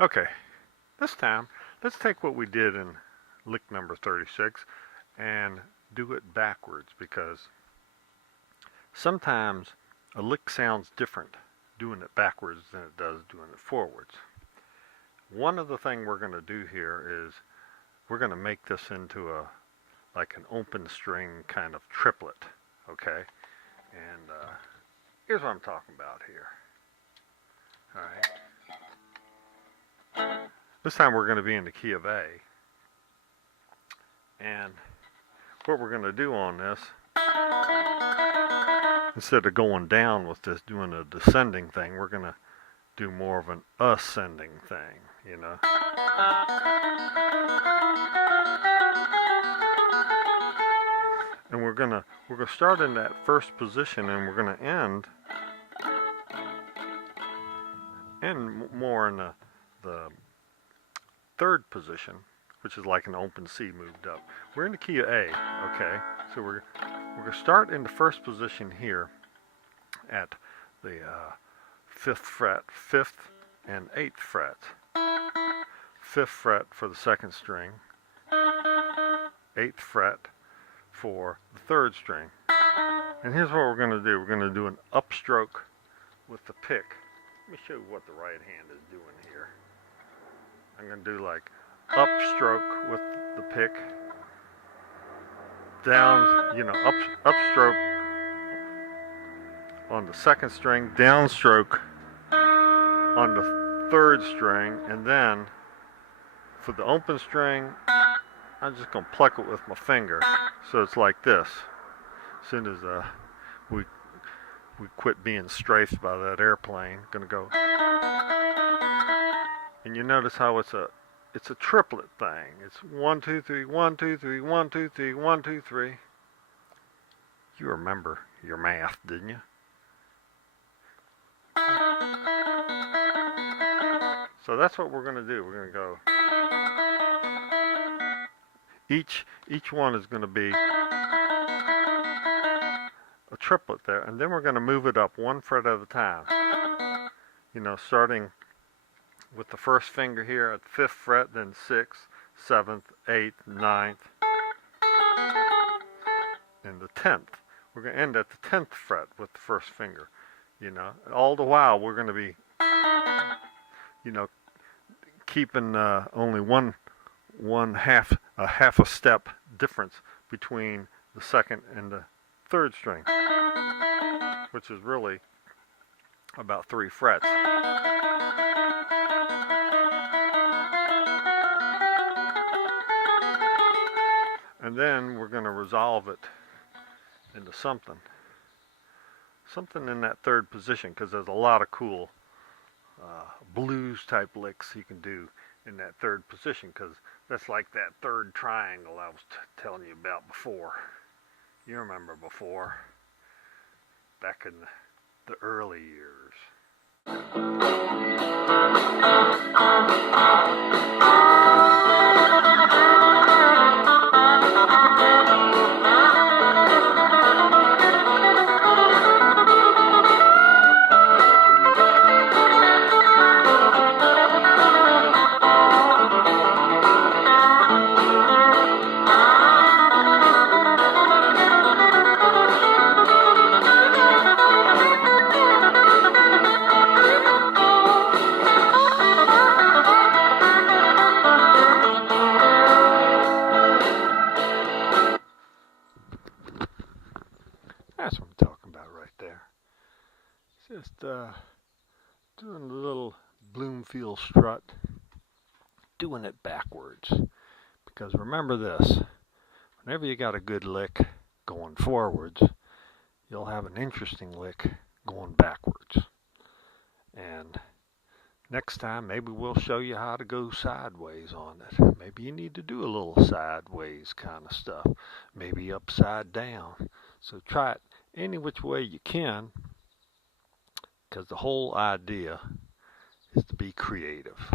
Okay, this time let's take what we did in lick number 36 and do it backwards, because sometimes a lick sounds different doing it backwards than it does doing it forwards. One of the things we're going to do here is we're going to make this into a like an open string kind of triplet, okay? And here's what I'm talking about here. All right. This time we're going to be in the key of A. And what we're going to do on this, instead of going down with this, doing a descending thing, we're going to do more of an ascending thing, you know. And we're gonna start in that first position, and we're gonna end more in the third position, which is like an open C moved up. We're in the key of A, okay? So we're gonna start in the first position here at the 5th fret, 5th and 8th frets. 5th fret for the 2nd string, 8th fret for the 3rd string. And here's what we're going to do. We're going to do an upstroke with the pick. Let me show you what the right hand is doing here. I'm going to do like upstroke with the pick, down, you know, upstroke on the 2nd string, downstroke on the 3rd string, and then for the open string, I'm just going to pluck it with my finger. So it's like this. As soon as we quit being strafed by that airplane, going to go. And you notice how it's a triplet thing. It's 1 2 3 1 2 3 1 2 3 1 2 3. You remember your math, didn't you? So that's what we're going to do. We're going to go. Each one is going to be a triplet there, and then we're going to move it up 1 fret at a time. You know, starting with the first finger here at the 5th fret, then 6th, 7th, 8th, 9th, and the 10th. We're going to end at the 10th fret with the first finger. You know, all the while we're going to be, you know, keeping only half a step difference between the 2nd and the 3rd string, which is really about 3 frets. And then we're going to resolve it into something in that 3rd position, because there's a lot of cool blues type licks you can do in that 3rd position, because that's like that 3rd triangle I was telling you about before. You remember before, back in the early years. That's what I'm talking about right there. Just doing a little Bloomfield strut, doing it backwards. Because remember this, whenever you got a good lick going forwards, you'll have an interesting lick going backwards. And next time, maybe we'll show you how to go sideways on it. Maybe you need to do a little sideways kind of stuff. Maybe upside down. So try it any which way you can, because the whole idea is to be creative.